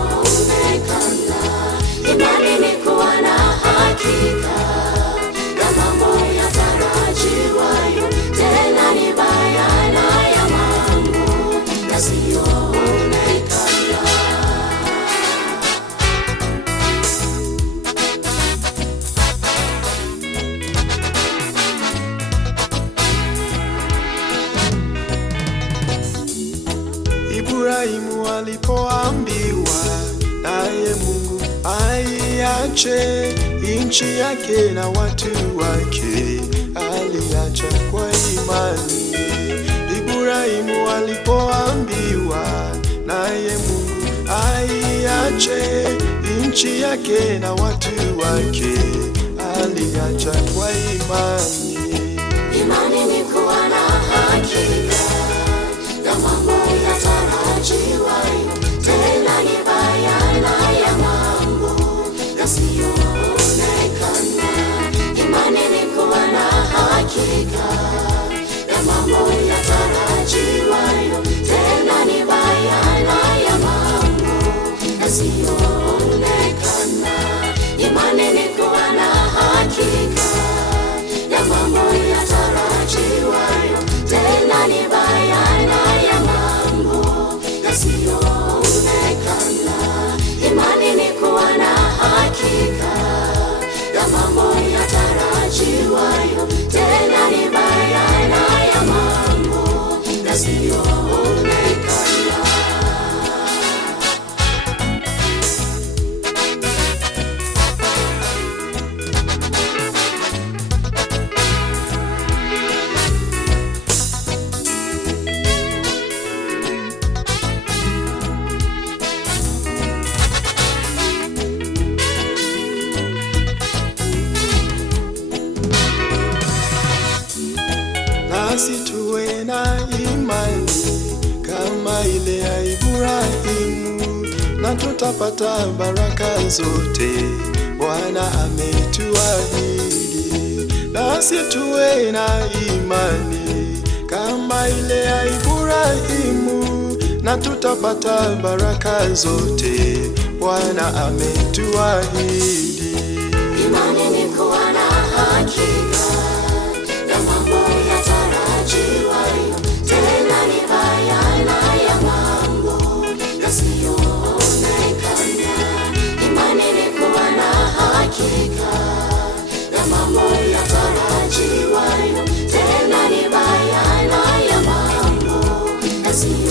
yasiyoonekana. Imani ni kuwa na hakika ya mambo yatarajiwayo, tena ni bayana ya mambo yasiyoonekana. Ibrahimu alipoambiwa naye Mungu aiache nchi yake na watu wake, aliacha kwa imani. Ibrahimu alipoambiwa naye Mungu aiache nchi yake na watu wake, aliacha kwa imani. Imani ni kuwa na hakika ya mambo yatarajiwayo, tena ni bayana ya mambo yasiyoonekana. Imani ni kuwa na hakika ya mambo yatarajiwayo, tena ni bayana ya mambo yasiyoonekana. Imani ni kuwa na hakika ya mambo yatarajiwayo, tena ni bayana ya mambo yasiyoonekana. Imani ni kuwa na hakika ya mambo yatarajiwayo, tena ni bayana ya mambo yasiyoonekana. Nasi tuwe na imani kama ile ya Ibrahimu, na tutapata baraka zote Bwana ametuahidi. Nasi tuwe na imani kama ile ya Ibrahimu, na tutapata baraka zote Bwana ametuahidi. Imani ni kuwa na hakika ya mambo yatarajiwayo, tena ni bayana ya mambo yasiyoonekana. Imani ni kuwa na hakika ya mambo yatarajiwayo, tena ni bayana ya mambo yasiyoonekana.